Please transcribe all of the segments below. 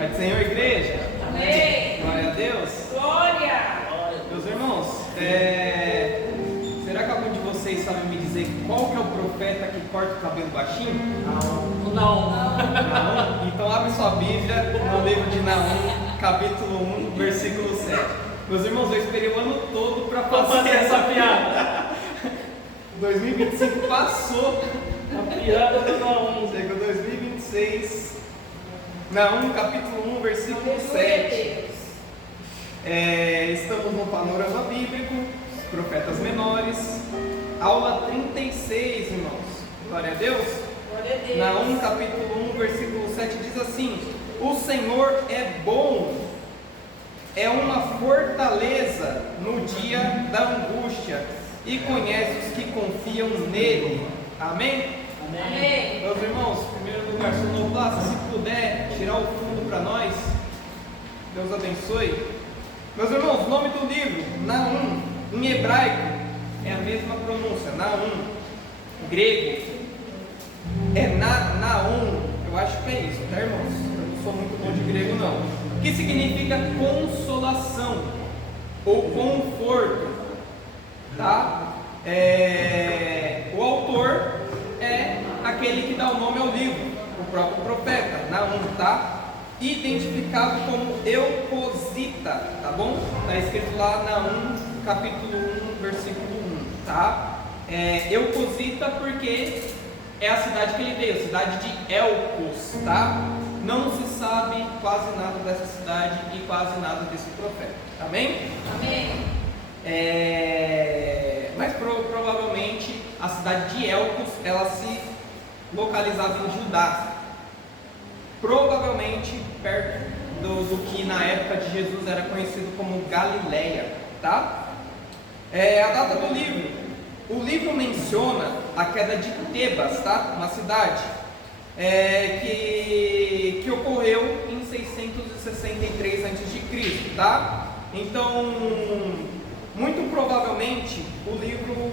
Pai do Senhor, igreja. Amém. Glória a Deus. Glória. Meus irmãos, será que algum de vocês sabe me dizer qual que é o profeta que corta o cabelo baixinho? Não. Naum? Então abre sua Bíblia no livro de Naum, capítulo 1, versículo 7. Meus irmãos, eu esperei o ano todo para fazer essa piada. 2025 passou. A piada do Naum. Chega 2026. Naum, capítulo 1, versículo 7. Estamos no panorama bíblico, profetas menores, aula 36, irmãos. Glória a Deus. Glória a Deus. Naum, capítulo 1, versículo 7 diz assim: o Senhor é bom, é uma fortaleza no dia da angústia e conhece os que confiam nele. Amém? Amém. Meus irmãos, em primeiro lugar, sonoplasta, se puder tirar o fundo para nós, Deus abençoe. Meus irmãos, o nome do livro, Naum, em hebraico, é a mesma pronúncia, Naum. Grego, é Naum, eu acho que é isso, tá, irmãos? Eu não sou muito bom de grego, não. Que significa consolação ou conforto, tá? O autor é aquele que dá o nome ao livro, o próprio profeta, Naum, tá? Identificado como Eucosita, tá bom? Está escrito lá Naum, capítulo 1, versículo 1, tá? Eucosita porque é a cidade que ele veio, cidade de Elcos, tá? Não se sabe quase nada dessa cidade e quase nada desse profeta, amém? Amém. Mas provavelmente a cidade de Elcos, ela se localizava em Judá, provavelmente perto do que na época de Jesus era conhecido como Galileia, tá? A data do livro, o livro menciona a queda de Tebas, tá? Uma cidade que ocorreu em 663 a.C., tá? Então, muito provavelmente o livro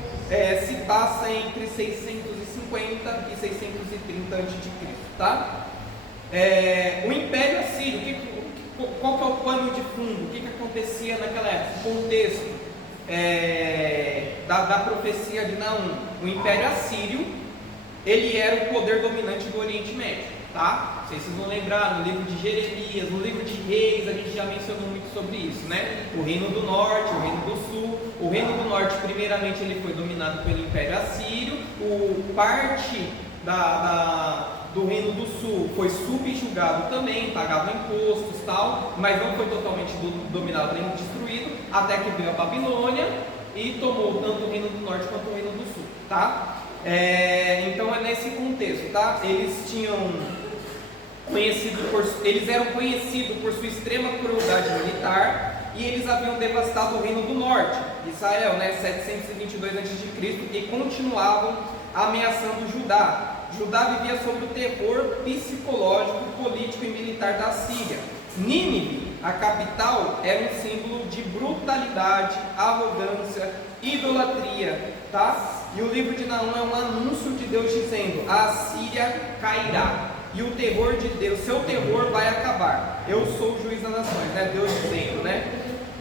se passa entre 650 e 630 a.C., tá? O Império Assírio, qual que é o pano de fundo? O que acontecia naquela época? O contexto da profecia de Naum. O Império Assírio, ele era o poder dominante do Oriente Médio, tá? Não sei se vocês vão lembrar, no livro de Jeremias, no livro de Reis, a gente já mencionou muito sobre isso, né? O Reino do Norte, o Reino do Sul. O Reino do Norte, primeiramente, ele foi dominado pelo Império Assírio. Parte do Reino do Sul foi subjugado também, pagava impostos e tal, mas não foi totalmente dominado nem destruído, até que veio a Babilônia e tomou tanto o Reino do Norte quanto o Reino do Sul, tá? Então é nesse contexto, tá? Eles eram conhecidos por sua extrema crueldade militar e eles haviam devastado o Reino do Norte, Israel, né, 722 a.C., e continuavam ameaçando Judá. Judá vivia sob o terror psicológico, político e militar da Síria. Nínive, a capital, era um símbolo de brutalidade, arrogância, idolatria, tá? E o livro de Naum é um anúncio de Deus dizendo: a Síria cairá e o terror de Deus, seu terror vai acabar. Eu sou o juiz das nações, né? Deus dizendo, né?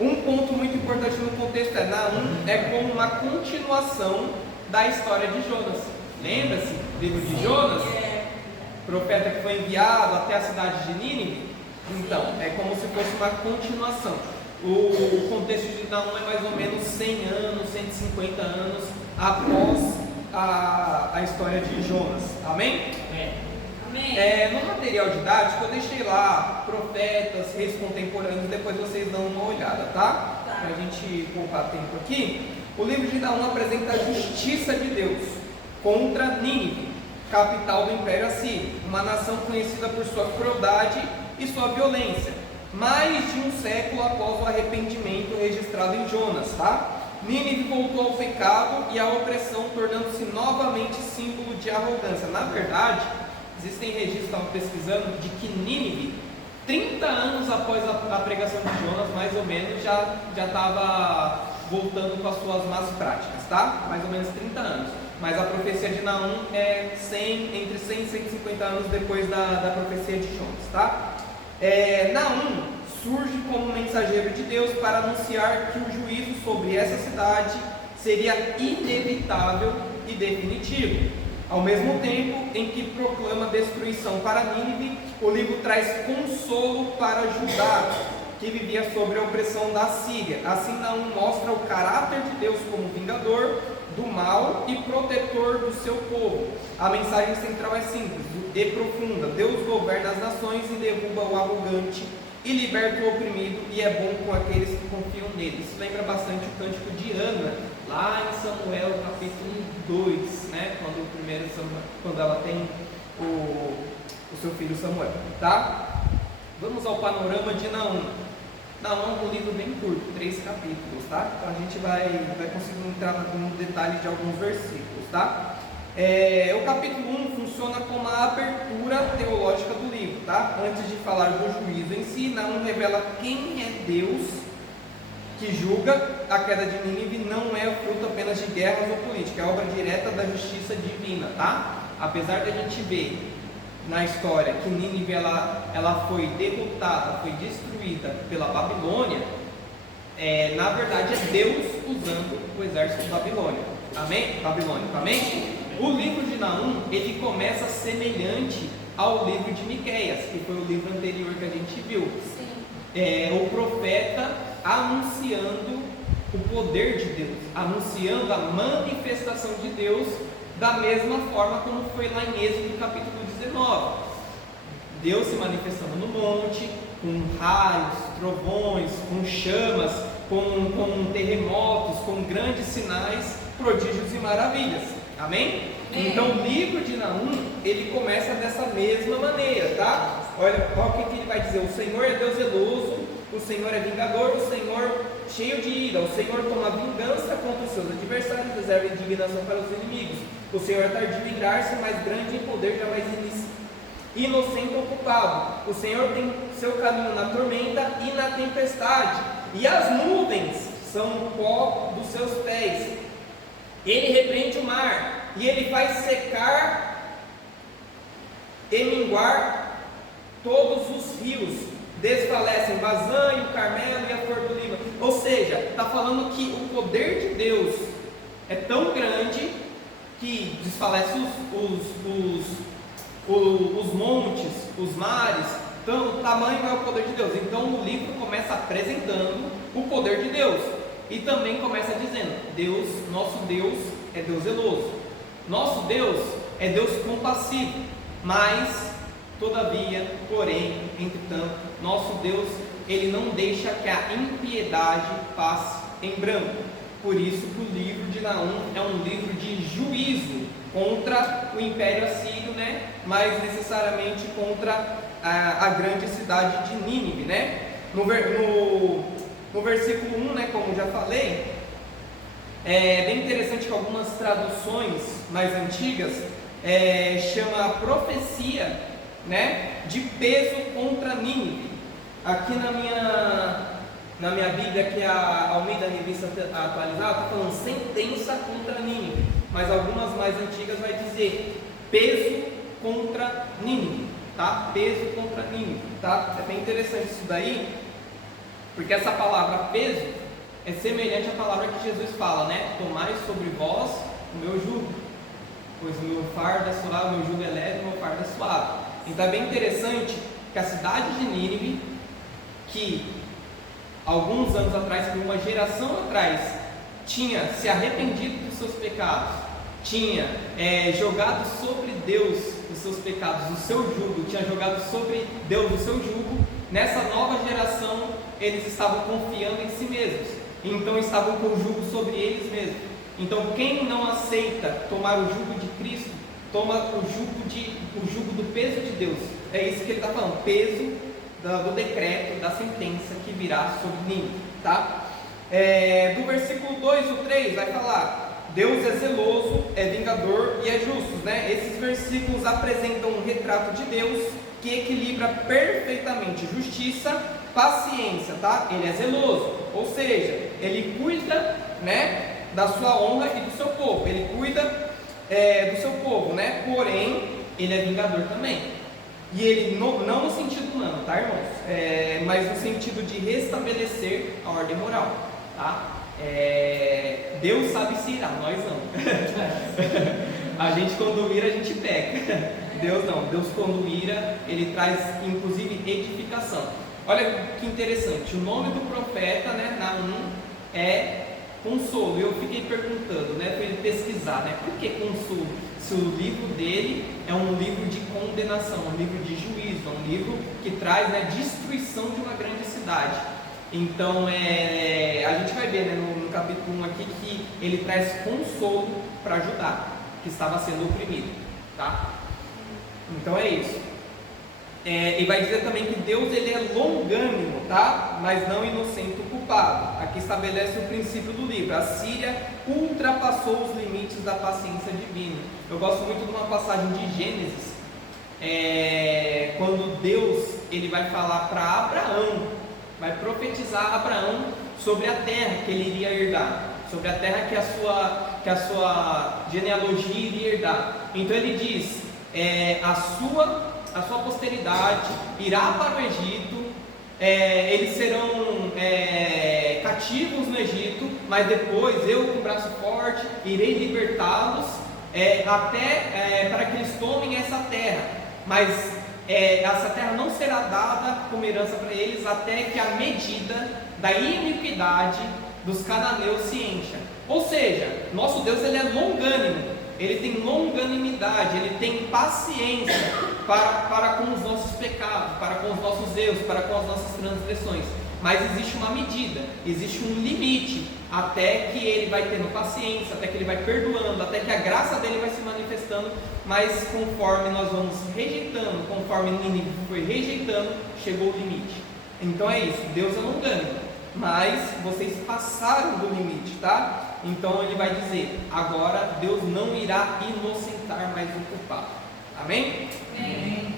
Um ponto muito importante no contexto Naum é como uma continuação da história de Jonas. Lembra-se do livro de Jonas? Profeta que foi enviado até a cidade de Nínive? Então, é como se fosse uma continuação. O contexto de Naum é mais ou menos 100 anos, 150 anos após a história de Jonas. Amém? Amém. No material didático eu deixei lá profetas, reis contemporâneos, depois vocês dão uma olhada, tá? Para a gente poupar tempo aqui. O livro de Naum apresenta a justiça de Deus contra Nínive, capital do Império Assírio, uma nação conhecida por sua crueldade e sua violência, mais de um século após o arrependimento registrado em Jonas, tá? Nínive voltou ao pecado e à opressão, tornando-se novamente símbolo de arrogância. Na verdade, existem registros, estavam pesquisando, de que Nínive, 30 anos após a pregação de Jonas, mais ou menos, já estava voltando com as suas más práticas, tá? Mais ou menos 30 anos. Mas a profecia de Naum é entre 100 e 150 anos depois da profecia de Jonas, tá? Naum surge como mensageiro de Deus para anunciar que o juízo sobre essa cidade seria inevitável e definitivo. Ao mesmo tempo em que proclama destruição para Nínive, o livro traz consolo para Judá, que vivia sob a opressão da Síria. Assim, Naum mostra o caráter de Deus como vingador do mal e protetor do seu povo. A mensagem central é simples e profunda: Deus governa as nações e derruba o arrogante e liberta o oprimido, e é bom com aqueles que confiam nele. Isso lembra bastante o cântico de Ana, lá em Samuel, capítulo 2, né? Quando ela tem o seu filho Samuel, tá? Vamos ao panorama de Naum. Naum é um livro bem curto, 3 capítulos, tá? Então a gente vai conseguir entrar no detalhe de alguns versículos, tá? O capítulo 1 funciona como a abertura teológica do livro, tá? Antes de falar do juízo em si, Naum revela quem é Deus que julga. A queda de Nínive não é fruto apenas de guerras ou política, é obra direta da justiça divina, tá? Apesar de a gente ver na história que Nínive ela foi derrotada, foi destruída pela Babilônia, na verdade é Deus usando o exército babilônico. Amém? Babilônico, amém? O livro de Naum, ele começa semelhante ao livro de Miqueias, que foi o livro anterior que a gente viu. O profeta anunciando o poder de Deus, anunciando a manifestação de Deus, da mesma forma como foi lá em Êxodo capítulo 19. Deus se manifestando no monte, com raios, trovões, com chamas, com terremotos, com grandes sinais, prodígios e maravilhas. Amém? Então o livro de Naum, ele começa dessa mesma maneira, tá? Olha o que ele vai dizer: o Senhor é Deus zeloso, o Senhor é vingador, o Senhor cheio de ira, o Senhor toma vingança contra os seus adversários, reserva indignação para os inimigos. O Senhor é tardio em graça, mas grande em poder, jamais inocente ou culpado. O Senhor tem seu caminho na tormenta e na tempestade, e as nuvens são o pó dos seus pés. Ele repreende o mar, e ele faz secar e minguar todos os rios. Desfalecem Bazã e o Carmelo e a flor do Líbano. Ou seja, está falando que o poder de Deus é tão grande que desfalece os montes, os mares. Então, o tamanho é o poder de Deus. Então, o livro começa apresentando o poder de Deus, e também começa dizendo: Deus, nosso Deus é Deus zeloso, nosso Deus é Deus compassivo, mas todavia, porém, entretanto, nosso Deus, ele não deixa que a impiedade passe em branco. Por isso que o livro de Naum é um livro de juízo contra o Império Assírio, né? Mas necessariamente contra a grande cidade de Nínive, né? No versículo 1, né, como já falei, é bem interessante que algumas traduções mais antigas chama a profecia, né, de peso contra Nínive. Aqui na minha Bíblia, que é a Almeida Revista Atualizada, está falando sentença contra Nínive, mas algumas mais antigas vai dizer peso contra Nínive, tá? Peso contra Nínive, tá? É bem interessante isso daí, porque essa palavra peso é semelhante à palavra que Jesus fala, né? Tomai sobre vós o meu jugo, pois o meu fardo é suave, o meu jugo é leve, o meu fardo é suave. Então é bem interessante que a cidade de Nínive, que alguns anos atrás, que uma geração atrás, tinha se arrependido dos seus pecados, tinha jogado sobre Deus os seus pecados, o seu jugo, tinha jogado sobre Deus o seu jugo. Nessa nova geração, eles estavam confiando em si mesmos, então estavam com o jugo sobre eles mesmos. Então quem não aceita tomar o jugo de Cristo, toma o jugo do peso de Deus. É isso que ele está falando, peso do decreto, da sentença que virá sobre mim, tá? Do versículo 2 ao 3 vai falar: Deus é zeloso, é vingador e é justo, né? Esses versículos apresentam um retrato de Deus que equilibra perfeitamente justiça, paciência, tá? Ele é zeloso, ou seja, ele cuida, né, da sua honra e do seu povo, ele cuida do seu povo, né? Porém, ele é vingador também. E ele, não no sentido humano, tá, irmãos? Mas no sentido de restabelecer a ordem moral, tá? Deus sabe se irá, nós não. A gente quando ira, a gente peca. Deus não. Deus quando ira, ele traz inclusive edificação. Olha que interessante, o nome do profeta, né, Naum, é consolo. Eu fiquei perguntando, né, para ele pesquisar, né, por que consolo? Se o livro dele é um livro de condenação, um livro de juízo, um livro que traz, né, destruição de uma grande cidade. Então, a gente vai ver, né, no capítulo 1 aqui que ele traz consolo para Judá, que estava sendo oprimido, tá? Então é isso. E vai dizer também que Deus ele é longânimo, tá? Mas não inocente o culpado. Aqui estabelece o princípio do livro. A Síria ultrapassou os limites da paciência divina. Eu gosto muito de uma passagem de Gênesis, quando Deus ele vai falar para Abraão, vai profetizar a Abraão sobre a terra que ele iria herdar, sobre a terra que a sua genealogia iria herdar. Então ele diz, a sua posteridade irá para o Egito, eles serão cativos no Egito, mas depois eu com o braço forte irei libertá-los, até para que eles tomem essa terra, mas essa terra não será dada como herança para eles até que a medida da iniquidade dos cananeus se encha. Ou seja, nosso Deus ele é longânimo, ele tem longanimidade, ele tem paciência para com os nossos pecados, para com os nossos erros, para com as nossas transgressões. Mas existe uma medida, existe um limite, até que ele vai tendo paciência, até que ele vai perdoando, até que a graça dele vai se manifestando. Mas conforme nós vamos rejeitando, conforme Nínive foi rejeitando, chegou o limite. Então é isso, Deus é longânimo, mas vocês passaram do limite, tá? Então ele vai dizer, agora Deus não irá inocentar mais o culpado. Amém? Amém.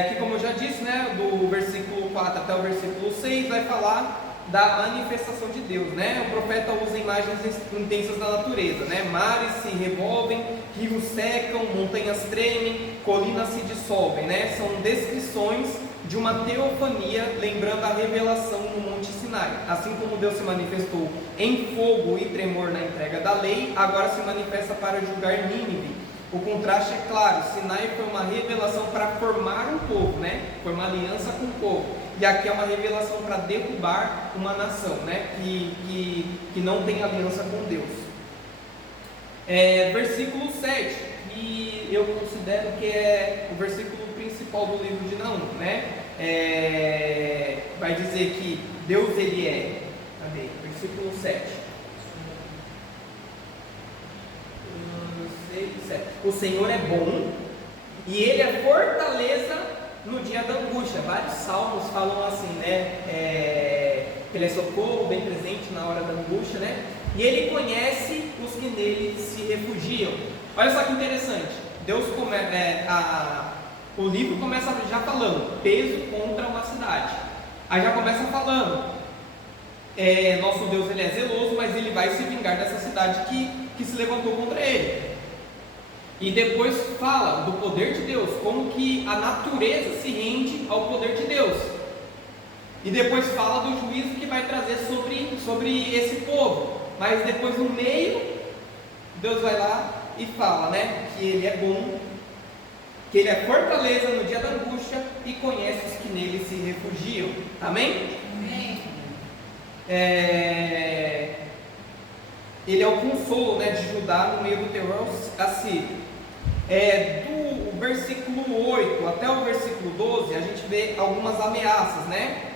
Aqui como eu já disse, né, do versículo 4 até o versículo 6 vai falar da manifestação de Deus, né? O profeta usa imagens intensas da natureza, né? Mares se revolvem, rios secam, montanhas tremem, colinas se dissolvem, né? São descrições de uma teofania, lembrando a revelação no Monte Sinai. Assim como Deus se manifestou em fogo e tremor na entrega da lei, agora se manifesta para julgar Nínive. O contraste é claro, Sinai foi uma revelação para formar um povo, né? Formar aliança com o povo. E aqui é uma revelação para derrubar uma nação, né? Que não tem aliança com Deus. Versículo 7, que eu considero que é o versículo principal do livro de Naum, né? Vai dizer que Deus ele é, cadê? Versículo 7. O Senhor é bom e ele é fortaleza no dia da angústia. Vários salmos falam assim, né? Ele é socorro bem presente na hora da angústia, né? E ele conhece os que nele se refugiam. Olha só que interessante. O livro começa já falando peso contra uma cidade. Aí já começa falando nosso Deus ele é zeloso, mas ele vai se vingar dessa cidade que se levantou contra ele. E depois fala do poder de Deus, como que a natureza se rende ao poder de Deus. E depois fala do juízo que vai trazer sobre esse povo. Mas depois no meio, Deus vai lá e fala, né, que ele é bom, que ele é fortaleza no dia da angústia e conhece os que nele se refugiam. Amém? Amém. Ele é o consolo, né, de Judá no meio do terror assírio. Do versículo 8 até o versículo 12, a gente vê algumas ameaças, né?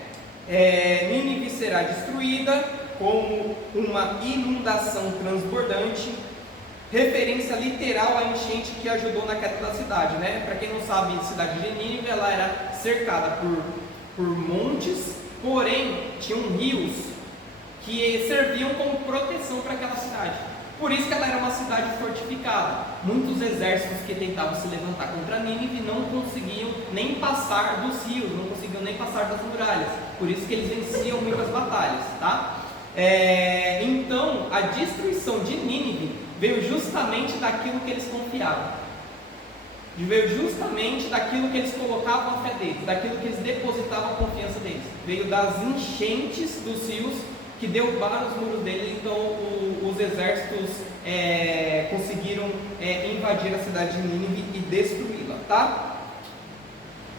Nínive será destruída como uma inundação transbordante, referência literal à enchente que ajudou na queda da cidade, né? Para quem não sabe, a cidade de Nínive ela era cercada por montes, porém tinham rios que serviam como proteção para aquela cidade. Por isso que ela era uma cidade fortificada. Muitos exércitos que tentavam se levantar contra Nínive não conseguiam nem passar dos rios, não conseguiam nem passar das muralhas. Por isso que eles venciam muitas batalhas, tá? Então, a destruição de Nínive veio justamente daquilo que eles confiavam. Veio justamente daquilo que eles colocavam a fé deles, daquilo que eles depositavam a confiança deles. Veio das enchentes dos rios que derrubaram os muros deles, então os exércitos conseguiram invadir a cidade de Nínive e destruí-la, tá?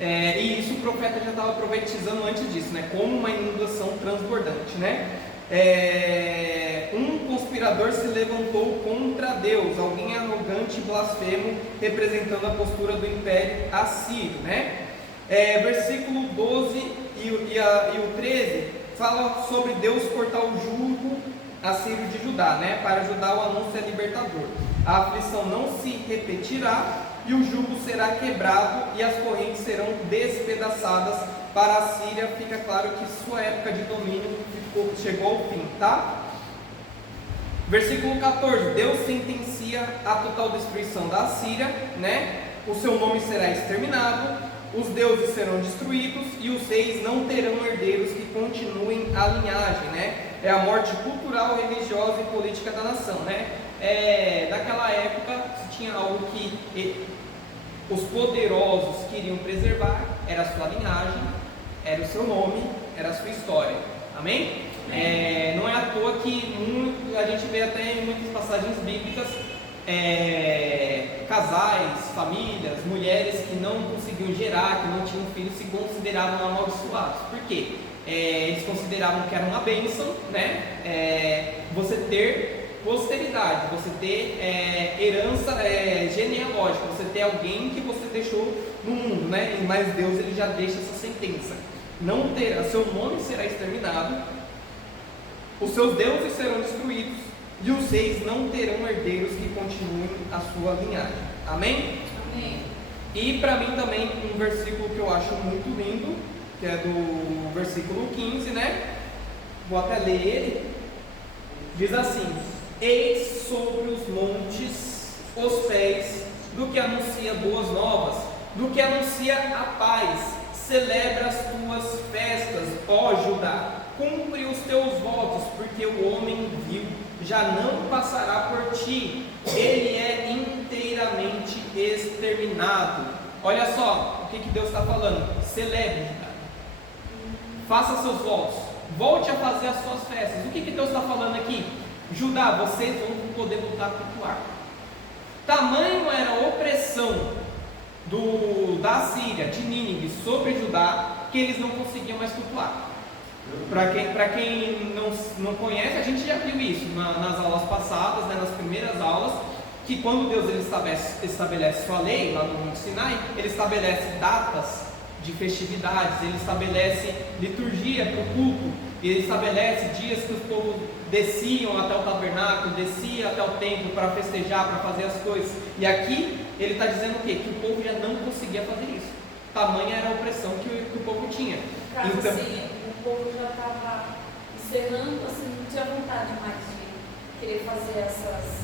E isso o profeta já estava profetizando antes disso, né? Como uma inundação transbordante, né? Um conspirador se levantou contra Deus, alguém arrogante e blasfemo, representando a postura do império assírio, né? Versículo 12 e o 13 fala sobre Deus cortar o jugo assírio de Judá, né? Para Judá o anúncio é libertador. A aflição não se repetirá e o jugo será quebrado e as correntes serão despedaçadas. Para a Síria fica claro que sua época de domínio chegou ao fim, tá? Versículo 14, Deus sentencia a total destruição da Síria, né? O seu nome será exterminado, os deuses serão destruídos e os reis não terão herdeiros que continuem a linhagem, né? É a morte cultural, religiosa e política da nação, né? Naquela época tinha algo que os poderosos queriam preservar, era a sua linhagem, era o seu nome, era a sua história, amém? Não é à toa que a gente vê até em muitas passagens bíblicas casais, famílias, mulheres que não conseguiam gerar, que não tinham filhos, se consideravam amaldiçoados. Por quê? Eles consideravam que era uma bênção, né? Você ter posteridade, você ter herança genealógica, você ter alguém que você deixou no mundo, né? Mas Deus ele já deixa essa sentença: não terá, seu nome será exterminado, os seus deuses serão destruídos e os reis não terão herdeiros que continuem a sua linhagem. Amém? Amém. E para mim também um versículo que eu acho muito lindo, que é do versículo 15, né? Vou até ler ele. Diz assim: eis sobre os montes os pés do que anuncia boas novas, do que anuncia a paz. Celebra as tuas festas, ó Judá, cumpre os teus votos, porque o homem vil já não passará por ti, ele é inteiramente exterminado. Olha só o que Deus está falando: celebre, Judá, faça seus votos, volte a fazer as suas festas. O que Deus está falando aqui? Judá, vocês vão poder voltar a cultuar. Tamanho era a opressão da Síria, de Nínive, sobre Judá, que eles não conseguiam mais cultuar. Para quem não conhece, a gente já viu isso nas aulas passadas, né, nas primeiras aulas, que quando Deus ele estabelece sua lei lá no Monte Sinai, ele estabelece datas de festividades, ele estabelece liturgia para o culto, ele estabelece dias que os povos desciam até o tabernáculo, desciam até o templo para festejar, para fazer as coisas. E aqui ele está dizendo o quê? Que o povo já não conseguia fazer isso. Tamanha era a opressão que o povo tinha. Então, assim, o povo já estava encerrando, assim, não tinha vontade mais de querer fazer essas...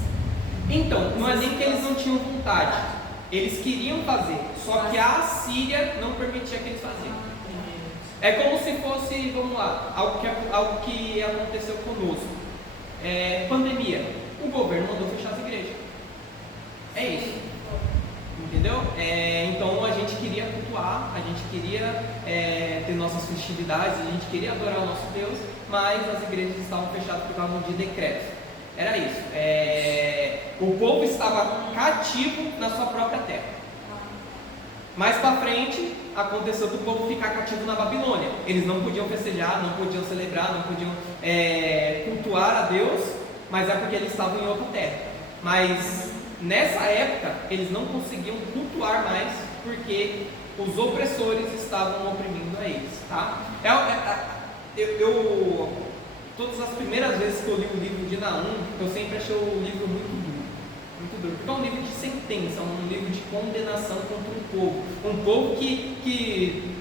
Então, não é nem que eles não tinham vontade, eles queriam fazer, só que a Síria não permitia que eles faziam. É como se fosse, vamos lá, algo que aconteceu conosco. Pandemia, o governo mandou fechar as igrejas. É isso. Entendeu? Então a gente queria cultuar, a gente queria ter nossas festividades, a gente queria adorar o nosso Deus, mas as igrejas estavam fechadas por causa de decretos. Era isso. O povo estava cativo na sua própria terra. Mais para frente, aconteceu do povo ficar cativo na Babilônia. Eles não podiam festejar, não podiam celebrar, não podiam cultuar a Deus, mas é porque eles estavam em outra terra. Mas nessa época, eles não conseguiam cultuar mais, porque os opressores estavam oprimindo a eles, tá? Todas as primeiras vezes que eu li o livro de Naum, eu sempre achei o livro muito duro, porque é um livro de sentença, um livro de condenação contra um povo que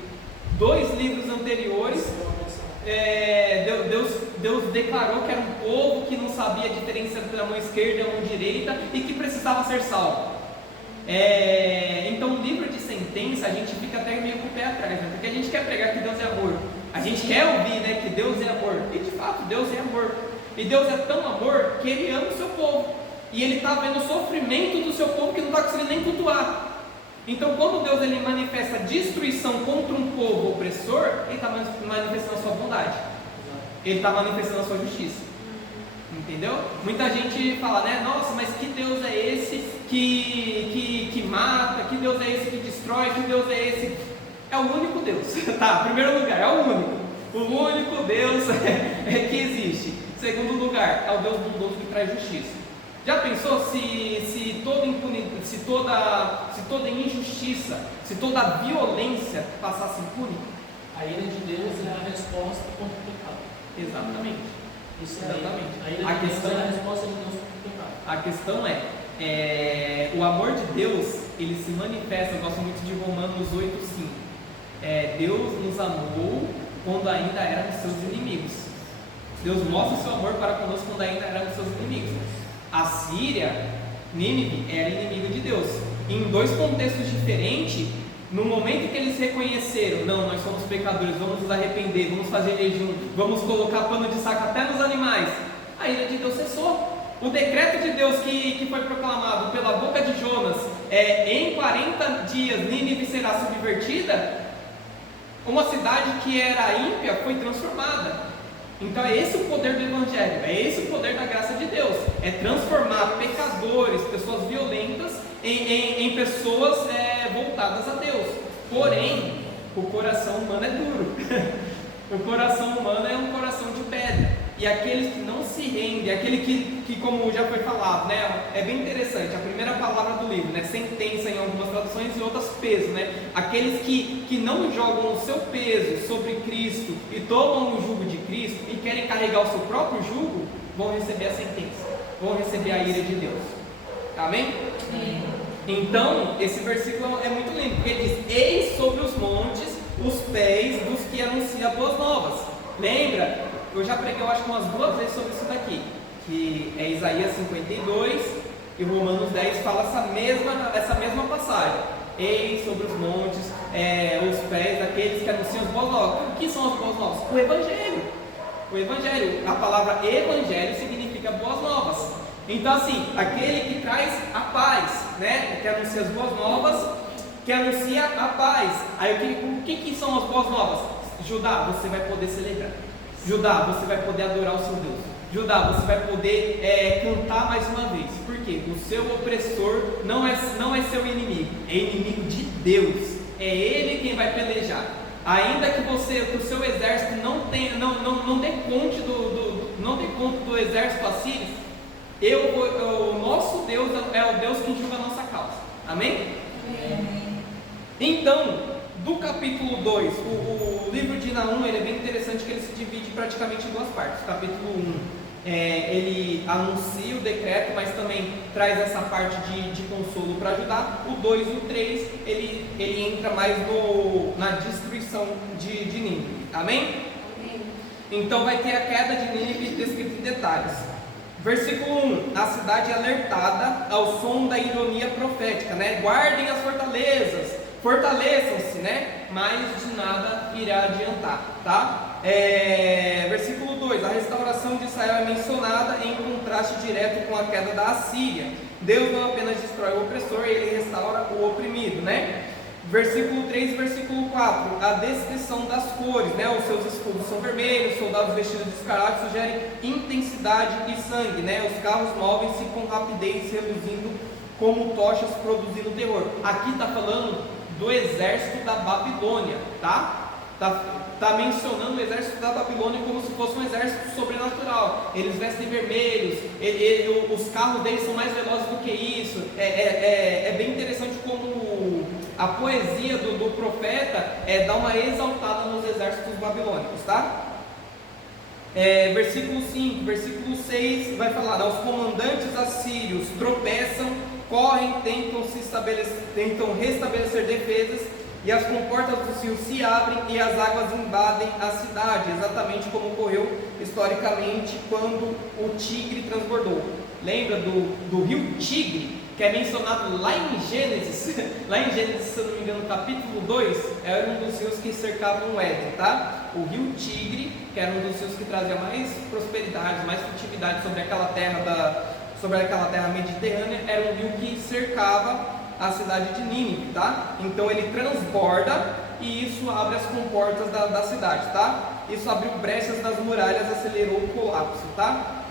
2 livros anteriores, Deus declarou que era um povo que não sabia a diferença entre a mão esquerda e a mão direita e que precisava ser salvo. Então, um livro de sentença, a gente fica até meio com o pé atrás, né? Porque a gente quer pregar que Deus é amor, a gente quer ouvir, né, que Deus é amor, e de fato Deus é amor, e Deus é tão amor que Ele ama o seu povo, e Ele está vendo o sofrimento do seu povo que não está conseguindo nem cultuar. Então, quando Deus ele manifesta destruição contra um povo opressor, ele está manifestando a sua bondade, ele está manifestando a sua justiça. Entendeu? Muita gente fala, né? Nossa, mas que Deus é esse que mata? Que Deus é esse que destrói? Que Deus é esse? É o único Deus. Tá, em primeiro lugar, é o único. O único Deus que existe. Em segundo lugar, é o Deus bondoso que traz justiça. Já pensou se toda injustiça, se toda violência passasse impune? A ira de Deus é a resposta contra o pecado. Exatamente. Isso Exatamente. aí. A ira de Deus é a resposta de Deus contra o pecado. A questão é o amor de Deus, ele se manifesta, eu gosto muito de Romanos 8:5. Deus nos amou quando ainda éramos seus inimigos. Deus mostra o seu amor para conosco quando ainda éramos seus inimigos. A Síria, Nínive, era inimigo de Deus. Em dois contextos diferentes, no momento que eles reconheceram, não, nós somos pecadores, vamos nos arrepender, vamos fazer jejum, vamos colocar pano de saco até nos animais, a ira de Deus cessou. O decreto de Deus que foi proclamado pela boca de Jonas, em 40 dias Nínive será subvertida, uma cidade que era ímpia foi transformada. Então é esse o poder do Evangelho, é esse o poder da graça de Deus, é transformar pecadores, pessoas violentas, em pessoas voltadas a Deus. Porém, o coração humano é duro. O coração humano é um coração de pedra. E aqueles que não se rendem, aquele que como já foi falado, né, é bem interessante, a primeira palavra do livro, né, sentença em algumas traduções e outras peso, né, aqueles que não jogam o seu peso sobre Cristo e tomam o jugo de Cristo e querem carregar o seu próprio jugo, vão receber a sentença, vão receber a ira de Deus. Amém? Sim. Então, esse versículo é muito lindo, porque ele diz: eis sobre os montes os pés dos que anunciam boas novas. Lembra? Eu já preguei, eu acho que umas 2 vezes sobre isso daqui, que é Isaías 52 e Romanos 10 fala essa mesma passagem. Eis sobre os montes os pés daqueles que anunciam as boas novas. O que são as boas novas? O Evangelho. O Evangelho, a palavra Evangelho significa boas novas. Então assim, aquele que traz a paz, né? Que anuncia as boas novas, que anuncia a paz. Aí o que são as boas novas? Judá, você vai poder celebrar. Judá, você vai poder adorar o seu Deus. Judá, você vai poder cantar mais uma vez. Por quê? O seu opressor não é seu inimigo, é inimigo de Deus. É ele quem vai pelejar. Ainda que o seu exército não dê conta do exército assírio, o nosso Deus é o Deus que julga a nossa causa. Amém? Amém. Então, do capítulo 2, o livro de Naum, ele é bem interessante, que ele se divide praticamente em 2 partes. O capítulo 1, ele anuncia o decreto, mas também traz essa parte de consolo para ajudar. O 2 e o 3, ele entra mais na destruição de Nínive. Amém? Amém. Então vai ter a queda de Nínive descrita em detalhes. Versículo 1, a cidade é alertada ao som da ironia profética, né? Guardem as fortalezas, fortaleçam-se, né? Mas de nada irá adiantar, tá? Versículo 2, a restauração de Israel é mencionada em contraste direto com a queda da Assíria. Deus não apenas destrói o opressor, ele restaura o oprimido, né? Versículo 3 e versículo 4, a descrição das cores, né? Os seus escudos são vermelhos, soldados vestidos de escarlate sugerem intensidade e sangue, né? Os carros movem-se com rapidez, reluzindo como tochas, produzindo terror. Aqui está falando do exército da Babilônia, tá? Tá mencionando o exército da Babilônia como se fosse um exército sobrenatural. Eles vestem vermelhos, os carros deles são mais velozes do que isso. É bem interessante como a poesia do profeta dá uma exaltada nos exércitos babilônicos, tá? Versículo 5, versículo 6 vai falar: os comandantes assírios tropeçam, correm, tentam restabelecer defesas, e as comportas dos rios se abrem e as águas invadem a cidade, exatamente como ocorreu historicamente quando o Tigre transbordou. Lembra do rio Tigre, que é mencionado lá em Gênesis? Lá em Gênesis, se eu não me engano, capítulo 2, era um dos rios que cercavam o Éden, tá? O rio Tigre, que era um dos rios que trazia mais prosperidade, mais frutividade sobre aquela terra mediterrânea, era um rio que cercava a cidade de Nínive, tá? Então ele transborda e isso abre as comportas da cidade, tá? Isso abriu brechas nas muralhas, acelerou o colapso, tá?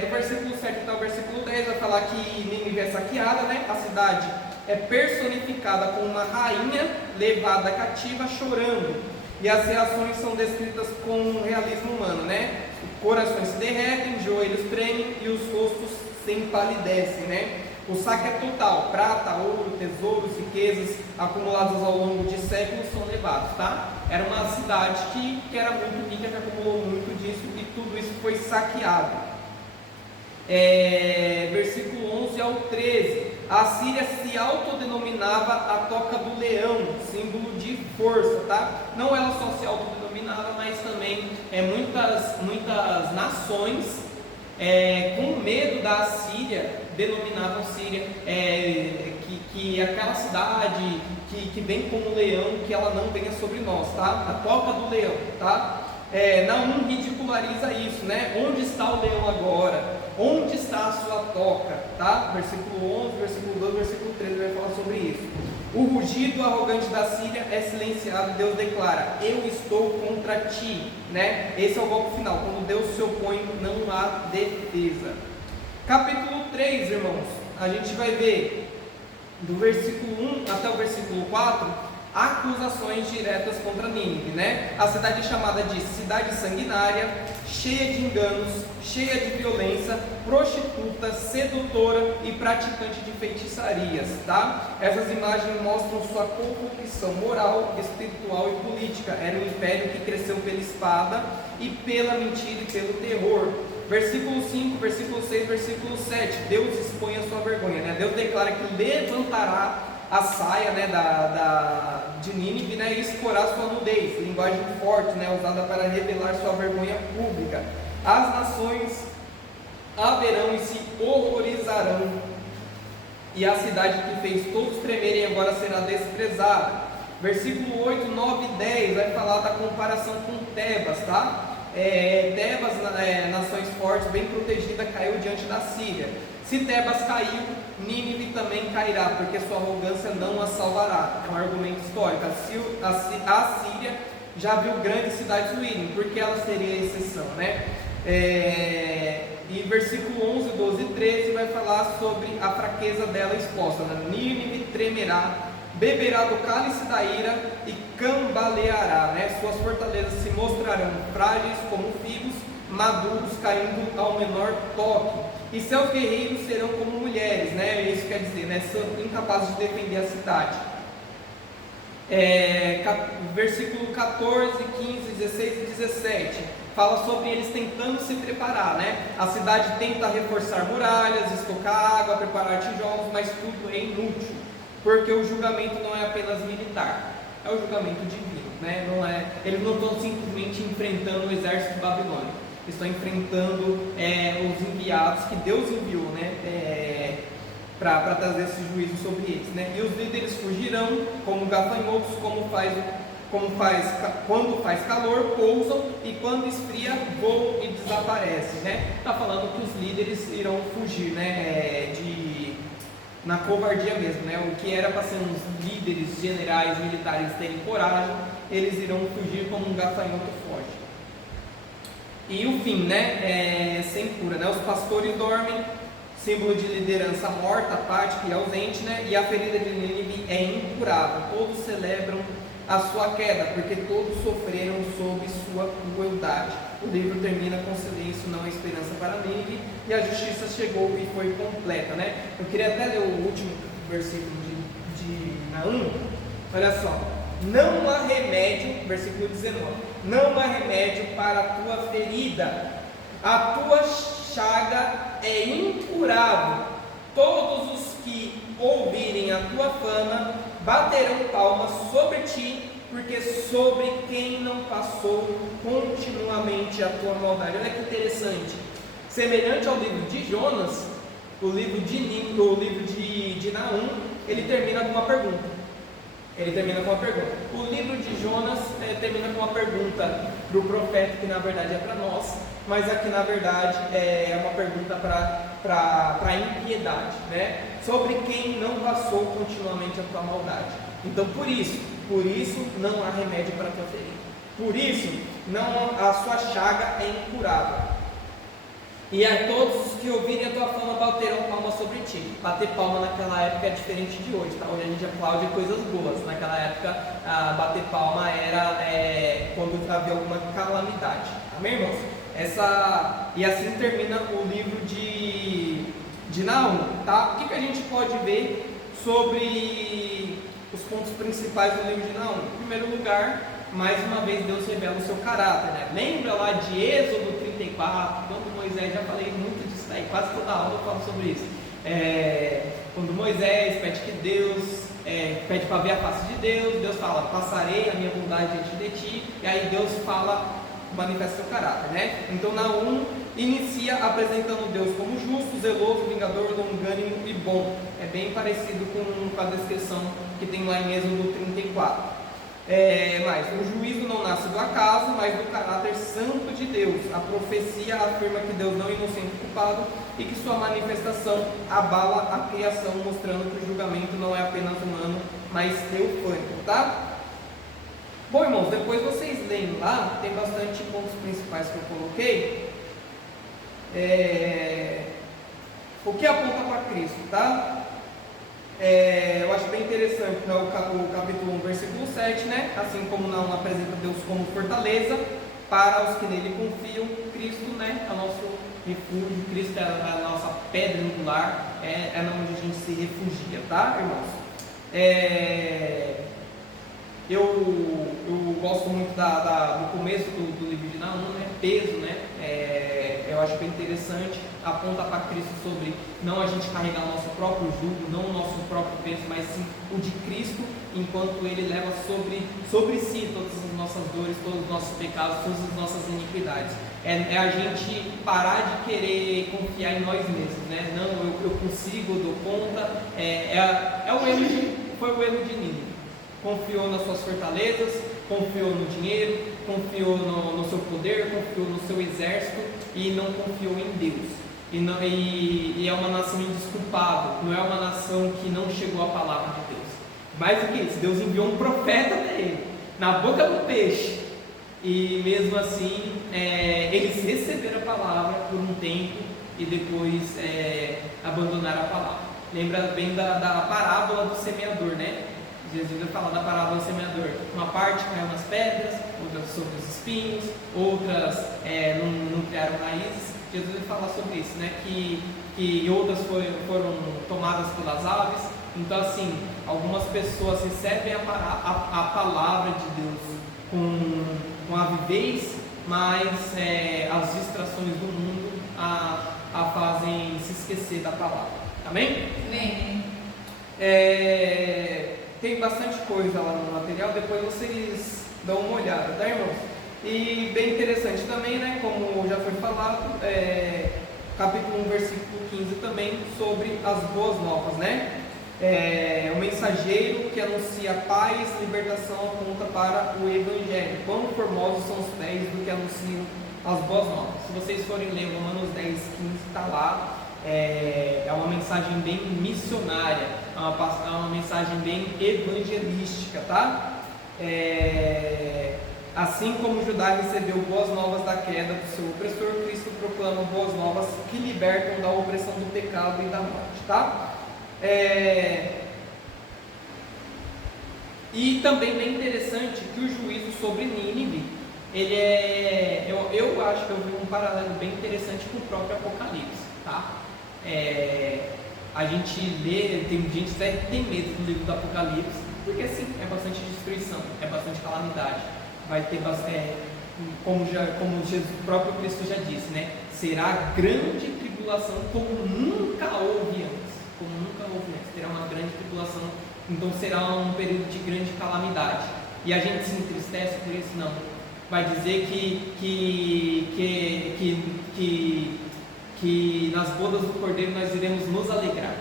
Do versículo 7 até o versículo 10 vai falar que Nínive é saqueada, né? A cidade é personificada como uma rainha levada cativa chorando, e as reações são descritas com um realismo humano, né? Corações se derretem, joelhos tremem e os rostos se empalidecem, né? O saque é total, prata, ouro, tesouros, riquezas acumuladas ao longo de séculos são levados, tá? Era uma cidade que era muito rica, que acumulou muito disso e tudo isso foi saqueado. Versículo 11 ao 13, a Síria se autodenominava a toca do leão, símbolo de força, tá? Não ela só se autodenominava, mas também muitas nações com medo da Síria, denominavam Síria, que aquela cidade que vem como leão, que ela não venha sobre nós, tá? A toca do leão, tá? Naum ridiculariza isso, né? Onde está o leão agora? Onde está a sua toca? Tá? Versículo 11, versículo 12, versículo 13 vai falar sobre isso. O rugido arrogante da Síria é silenciado, Deus declara: eu estou contra ti, né? Esse é o golpe final, quando Deus se opõe, não há defesa. Capítulo 3, irmãos, a gente vai ver do versículo 1 até o versículo 4 acusações diretas contra Nínive, né? A cidade é chamada de cidade sanguinária, cheia de enganos, cheia de violência, prostituta, sedutora e praticante de feitiçarias, tá? Essas imagens mostram sua corrupção moral, espiritual e política. Era um império que cresceu pela espada e pela mentira e pelo terror. Versículo 5, versículo 6, versículo 7, Deus expõe a sua vergonha, né? Deus declara que levantará a saia, né, de Nínive, né, e exporá sua nudez, linguagem forte, né, usada para revelar sua vergonha pública. As nações a verão e se horrorizarão, e a cidade que fez todos tremerem agora será desprezada. Versículo 8, 9 e 10 vai falar da comparação com Tebas, tá? Tebas, nações fortes, bem protegida, caiu diante da Síria. Se Tebas caiu, Nínive também cairá, porque sua arrogância não a salvará. É um argumento histórico. A Síria já viu grandes cidades ruírem, porque ela seria a exceção, né? E versículo 11, 12 e 13 vai falar sobre a fraqueza dela exposta, né? Nínive tremerá, beberá do cálice da ira e cambaleará, né? Suas fortalezas se mostrarão frágeis como figos maduros, caindo ao menor toque. E seus guerreiros serão como mulheres, né? Isso quer dizer, né? São incapazes de defender a cidade. Versículo 14, 15, 16 e 17 fala sobre eles tentando se preparar, né? A cidade tenta reforçar muralhas, estocar água, preparar tijolos, mas tudo é inútil, porque o julgamento não é apenas militar, é o julgamento divino, né? Eles não estão simplesmente enfrentando o exército babilônico, estão enfrentando os enviados que Deus enviou, né, para trazer esse juízo sobre eles, né? E os líderes fugirão como gafanhotos, quando faz calor, pousam, e quando esfria, voam e desaparecem, né? Está falando que os líderes irão fugir, né, na covardia mesmo, né? O que era para ser uns líderes, generais, militares terem coragem, eles irão fugir como um gafanhoto foge. E o fim, né, sem cura, né? Os pastores dormem, símbolo de liderança morta, apática e ausente, né? E a ferida de Nínive é incurável. Todos celebram a sua queda, porque todos sofreram sob sua crueldade. O livro termina com silêncio, não há esperança para Nínive, e a justiça chegou e foi completa, né? Eu queria até ler o último versículo de Naum. Olha só. Não há remédio, versículo 19, não há remédio para a tua ferida, a tua chaga é incurável. Todos os que ouvirem a tua fama baterão palmas sobre ti, porque sobre quem não passou continuamente a tua maldade. Olha que interessante, semelhante ao livro de Jonas, o livro de Naum, ele termina com uma pergunta. O livro de Jonas termina com uma pergunta para o profeta, que na verdade é para nós, mas aqui na verdade é uma pergunta para a impiedade, né? Sobre quem não passou continuamente a tua maldade. Então por isso não há remédio para a tua ferida. Por isso a sua chaga é incurável. E a todos os que ouvirem a tua fama baterão palma sobre ti. Bater palma naquela época é diferente de hoje, tá? Hoje a gente aplaude coisas boas. Naquela época, bater palma era quando havia alguma calamidade. Amém, irmãos? E assim termina o livro de Naum, tá? O que a gente pode ver sobre os pontos principais do livro de Naum? Em primeiro lugar, mais uma vez Deus revela o seu caráter, né? Lembra lá de Êxodo 34, quando Moisés, já falei muito disso aí, quase toda aula eu falo sobre isso. Quando Moisés pede que Deus, pede para ver a face de Deus fala, passarei a minha bondade diante de ti, e aí Deus fala, manifesta seu caráter, né? Então Naum inicia apresentando Deus como justo, zeloso, vingador, longânimo e bom. É bem parecido com a descrição que tem lá em Êxodo 34. Mas o juízo não nasce do acaso, mas do caráter santo de Deus. A profecia afirma que Deus não é inocente culpado e que sua manifestação abala a criação, mostrando que o julgamento não é apenas humano, mas teofânico, tá? Bom, irmãos, depois vocês leem lá, tem bastante pontos principais que eu coloquei. O que aponta para Cristo, tá? Eu acho bem interessante, né, o capítulo 1, versículo 7, né? Assim como não apresenta Deus como fortaleza para os que nele confiam, Cristo, né, é o nosso refúgio, Cristo é a nossa pedra angular, é onde a gente se refugia, tá, irmãos? Eu gosto muito do começo do livro de Naum, né? Peso, né? Eu acho bem interessante, aponta para Cristo sobre não a gente carregar o nosso próprio jugo, não o nosso próprio peso, mas sim o de Cristo, enquanto Ele leva sobre si todas as nossas dores, todos os nossos pecados, todas as nossas iniquidades. É a gente parar de querer confiar em nós mesmos, né? Não, eu consigo, eu dou conta. Foi o erro de Nínive. Confiou nas suas fortalezas, confiou no dinheiro, confiou no seu poder, confiou no seu exército e não confiou em Deus. E é uma nação indesculpável, não é uma nação que não chegou à palavra de Deus. Mais do que isso, Deus enviou um profeta até ele, na boca do peixe, e mesmo assim eles receberam a palavra por um tempo e depois abandonaram a palavra. Lembra bem da parábola do semeador, né? Jesus vai falar da parábola do semeador. Uma parte caiu nas pedras, outras sobre os espinhos, outras não criaram raízes. Jesus vai falar sobre isso, né? Que outras foram tomadas pelas aves. Então, assim, algumas pessoas recebem a palavra de Deus com avidez, mas as distrações do mundo a fazem se esquecer da palavra. Amém? Amém. Tem bastante coisa lá no material, depois vocês dão uma olhada, tá, irmãos? E bem interessante também, né, como já foi falado, capítulo 1, versículo 15 também, sobre as boas novas, né? O mensageiro que anuncia paz, libertação, aponta para o Evangelho. Quão formosos são os pés do que anunciam as boas novas. Se vocês forem ler Romanos 10, 15, está lá. É uma mensagem bem missionária, é uma mensagem bem evangelística, tá? Assim como Judá recebeu boas novas da queda do seu opressor, Cristo proclama boas novas que libertam da opressão do pecado e da morte, tá? E também bem interessante que o juízo sobre Nínive, eu acho que eu vi um paralelo bem interessante com o próprio Apocalipse, tá? A gente lê, tem gente que tem medo do livro do Apocalipse, porque assim, é bastante destruição, é bastante calamidade, vai ter bastante, como o próprio Cristo já disse, né? Será grande tribulação como nunca houve antes, terá uma grande tribulação, então será um período de grande calamidade, e a gente se entristece por isso? Não, vai dizer que nas bodas do Cordeiro nós iremos nos alegrar,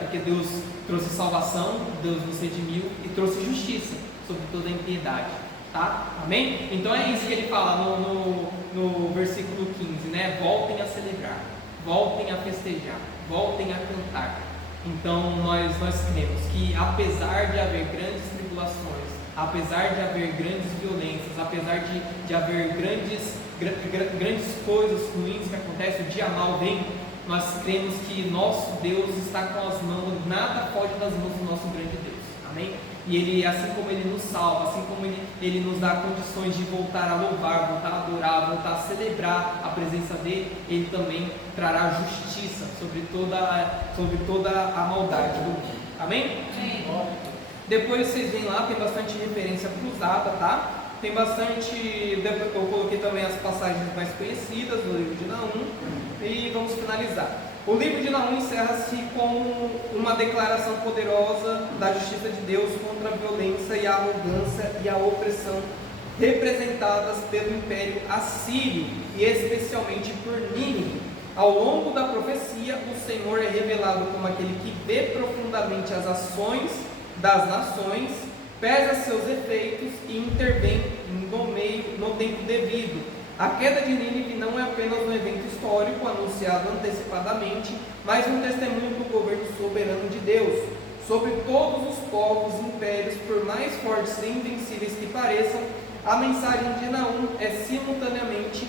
porque Deus trouxe salvação, Deus nos redimiu e trouxe justiça sobre toda a impiedade, tá? Amém? Então é isso que ele fala no versículo 15, né? Voltem a celebrar, voltem a festejar, voltem a cantar. Então nós cremos que apesar de haver grandes tribulações, apesar de haver grandes violências, apesar de haver grandes coisas ruins que acontecem, o dia mal vem, nós cremos que nosso Deus está com as mãos, nada foge das mãos do nosso grande Deus, amém? E Ele, assim como Ele nos salva, assim como Ele nos dá condições de voltar a louvar, voltar a adorar, voltar a celebrar a presença dEle, Ele também trará justiça sobre toda a maldade do mundo, amém? Depois vocês veem lá, tem bastante referência cruzada, tá? Tem bastante, eu coloquei também as passagens mais conhecidas do livro de Naum, e vamos finalizar. O livro de Naum encerra-se com uma declaração poderosa da justiça de Deus contra a violência e a arrogância e a opressão representadas pelo Império Assírio, e especialmente por Nínive. Ao longo da profecia, o Senhor é revelado como aquele que vê profundamente as ações das nações, pesa seus efeitos e intervém no tempo devido. A queda de Nínive não é apenas um evento histórico anunciado antecipadamente, mas um testemunho do governo soberano de Deus sobre todos os povos e impérios, por mais fortes e invencíveis que pareçam. A mensagem de Naum é simultaneamente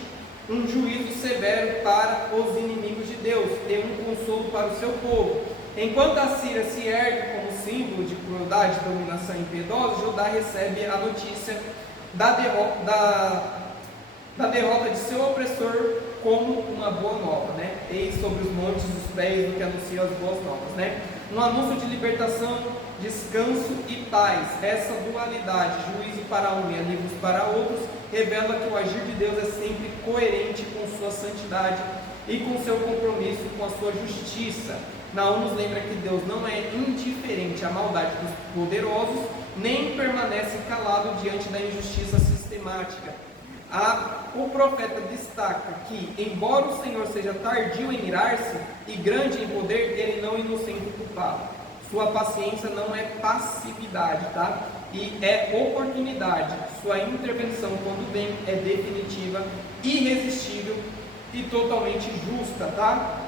um juízo severo para os inimigos de Deus e um consolo para o seu povo. Enquanto a Síria se ergue como símbolo de crueldade, dominação impiedosa, Judá recebe a notícia da derrota de seu opressor como uma boa nova, né? Eis sobre os montes os pés do que anuncia as boas novas, né? Um anúncio de libertação, descanso e paz. Essa dualidade, juízo para um e alívios para outros, revela que o agir de Deus é sempre coerente com sua santidade e com seu compromisso com a sua justiça. Naum nos lembra que Deus não é indiferente à maldade dos poderosos, nem permanece calado diante da injustiça sistemática. O profeta destaca que, embora o Senhor seja tardio em irar-se e grande em poder, ele não inocenta o culpado. Sua paciência não é passividade, tá? E é oportunidade. Sua intervenção, quando vem, é definitiva, irresistível e totalmente justa, tá?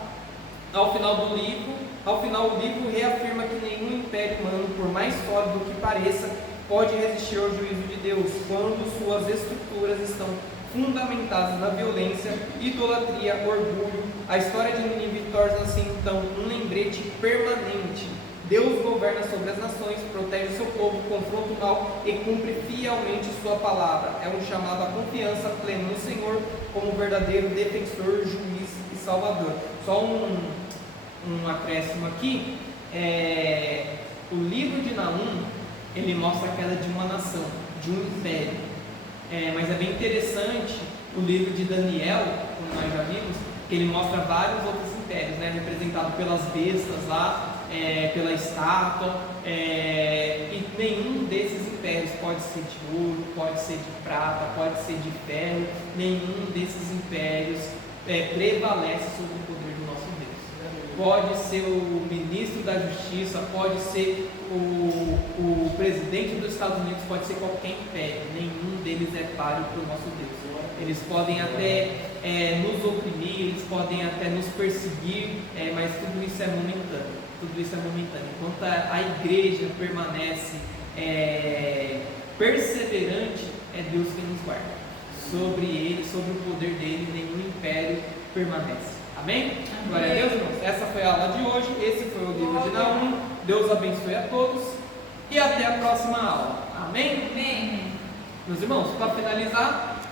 Ao final o livro reafirma que nenhum império humano, por mais sólido que pareça, pode resistir ao juízo de Deus, quando suas estruturas estão fundamentadas na violência, idolatria, orgulho. A história de Nínive torna-se então um lembrete permanente. Deus governa sobre as nações, protege seu povo, confronta o mal e cumpre fielmente sua palavra. É um chamado à confiança plena no Senhor como verdadeiro defensor, juiz e salvador. Só um acréscimo aqui, o livro de Naum, ele mostra a queda de uma nação, de um império, mas é bem interessante o livro de Daniel, como nós já vimos, que ele mostra vários outros impérios, né, representados pelas bestas lá, pela estátua, e nenhum desses impérios pode ser de ouro, pode ser de prata, pode ser de ferro, nenhum desses impérios prevalece sobre o poder do nosso Deus. Pode ser o ministro da justiça, pode ser o presidente dos Estados Unidos, pode ser qualquer império, nenhum deles é páreo para o nosso Deus. Eles podem até nos oprimir, eles podem até nos perseguir, mas tudo isso é momentâneo. Tudo isso é momentâneo. Enquanto a igreja permanece perseverante, é Deus quem nos guarda. Sobre ele, sobre o poder dele, nenhum império permanece. Amém? Glória a Deus, irmãos. Essa foi a aula de hoje. Esse foi o livro de Naum. Deus abençoe a todos. E até a próxima aula. Amém? Amém. Meus irmãos, para finalizar,